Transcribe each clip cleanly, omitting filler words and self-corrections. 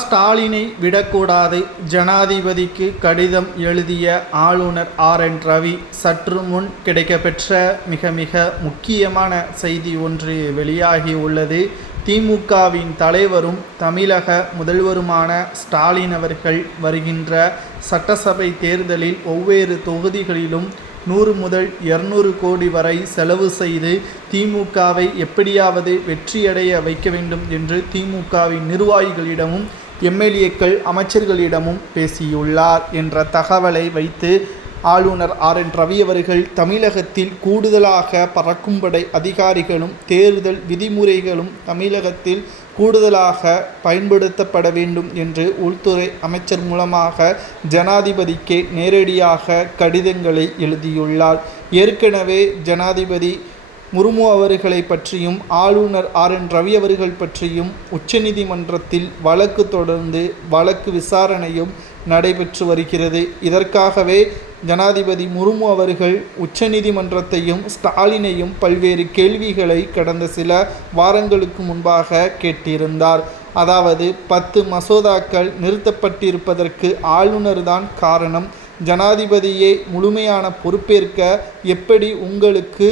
ஸ்டாலினை விடக்கூடாது. ஜனாதிபதிக்கு கடிதம் எழுதிய ஆளுநர் ரவி. சற்று முன் கிடைக்கப்பெற்ற மிக மிக முக்கியமான செய்தி ஒன்று வெளியாகி உள்ளது. திமுகவின் தலைவரும் தமிழக முதல்வருமான ஸ்டாலின் அவர்கள் வருகின்ற சட்டசபை தேர்தலில் ஒவ்வொரு தொகுதிகளிலும் 100 முதல் 200 கோடி வரை செலவு செய்து திமுகவை எப்படியாவது வெற்றியடைய வைக்க வேண்டும் என்று திமுகவின் நிர்வாகிகளிடமும் எம்எல்ஏக்கள் அமைச்சர்களிடமும் பேசியுள்ளார் என்ற தகவலை வைத்து ஆளுநர் ரவி அவர்கள் தமிழகத்தில் கூடுதலாக பறக்கும்படை அதிகாரிகளும் தேர்தல் விதிமுறைகளும் தமிழகத்தில் கூடுதலாக பயன்படுத்தப்பட வேண்டும் என்று உள்துறை அமைச்சர் மூலமாக ஜனாதிபதிக்கு நேரடியாக கடிதங்களை எழுதியுள்ளார். ஏற்கனவே ஜனாதிபதி முர்மு அவர்களை பற்றியும் ஆளுநர் ரவி அவர்கள் பற்றியும் உச்சநீதிமன்றத்தில் வழக்கு தொடர்ந்து வழக்கு விசாரணையும் நடைபெற்று வருகிறது. இதற்காகவே ஜனாதிபதி முர்மு அவர்கள் உச்சநீதிமன்றத்தையும் ஸ்டாலினையும் பல்வேறு கேள்விகளை கடந்த சில வாரங்களுக்கு முன்பாக கேட்டிருந்தார். அதாவது 10 மசோதாக்கள் நிறுத்தப்பட்டிருப்பதற்கு ஆளுநர் தான் காரணம், ஜனாதிபதியே முழுமையான பொறுப்பேற்க எப்படி உங்களுக்கு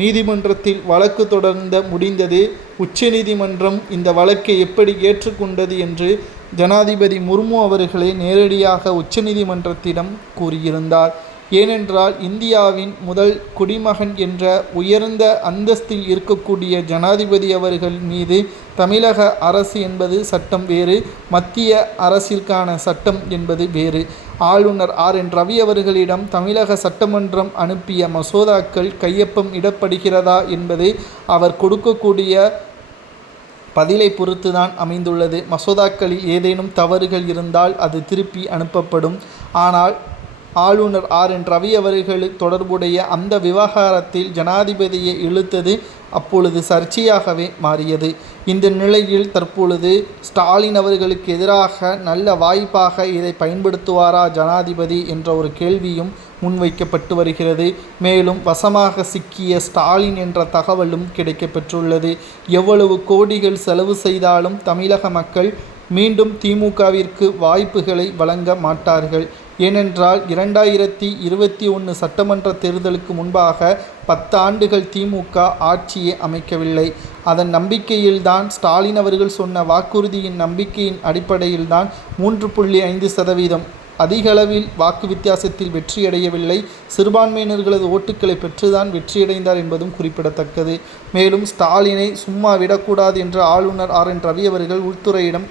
நீதிமன்றத்தில் வழக்கு தொடர்ந்த முடிந்தது, உச்சநீதிமன்றம் இந்த வழக்கை எப்படி ஏற்றுக்கொண்டது என்று ஜனாதிபதி முர்மு அவர்களே நேரடியாக உச்சநீதிமன்றத்திடம் கூறியிருந்தார். ஏனென்றால் இந்தியாவின் முதல் குடிமகன் என்ற உயர்ந்த அந்தஸ்தில் இருக்கக்கூடிய ஜனாதிபதி அவர்கள் மீது தமிழக அரசு என்பது சட்டம் வேறு, மத்திய அரசிற்கான சட்டம் என்பது வேறு. ஆளுநர் ரவி அவர்களிடம் தமிழக சட்டமன்றம் அனுப்பிய மசோதாக்கள் கையொப்பம் இடப்படுகிறதா என்பது அவர் கொடுக்கக்கூடிய பதிலை பொறுத்துதான் அமைந்துள்ளது. மசோதாக்களில் ஏதேனும் தவறுகள் இருந்தால் அது திருப்பி அனுப்பப்படும். ஆனால் ஆளுநர் ரவி அவர்கள் தொடர்புடைய அந்த விவகாரத்தில் ஜனாதிபதியை இழுத்தது அப்பொழுது சர்ச்சையாகவே மாறியது. இந்த நிலையில் தற்பொழுது ஸ்டாலின் அவர்களுக்கு எதிராக நல்ல வாய்ப்பாக இதை பயன்படுத்துவாரா ஜனாதிபதி என்ற ஒரு கேள்வியும் முன்வைக்கப்பட்டு வருகிறது. மேலும் வசமாக சிக்கிய ஸ்டாலின் என்ற தகவலும் கிடைக்கப்பெற்றுள்ளது. எவ்வளவு கோடிகள் செலவு செய்தாலும் தமிழக மக்கள் மீண்டும் திமுகவிற்கு வாய்ப்புகளை வழங்க மாட்டார்கள். ஏனென்றால் 2021 சட்டமன்ற தேர்தலுக்கு முன்பாக 10 ஆண்டுகள் திமுக ஆட்சியை அமைக்கவில்லை. அதன் நம்பிக்கையில்தான் ஸ்டாலின் அவர்கள் சொன்ன வாக்குறுதியின் நம்பிக்கையின் அடிப்படையில்தான் 3.5% அதிகளவில் வாக்கு வித்தியாசத்தில் வெற்றியடையவில்லை. சிறுபான்மையினர்களது ஓட்டுக்களை பெற்றுதான் வெற்றியடைந்தார் என்பதும் குறிப்பிடத்தக்கது. மேலும் ஸ்டாலினை சும்மா விடக்கூடாது என்று ஆளுநர் ரவி அவர்கள் உள்துறையிடம்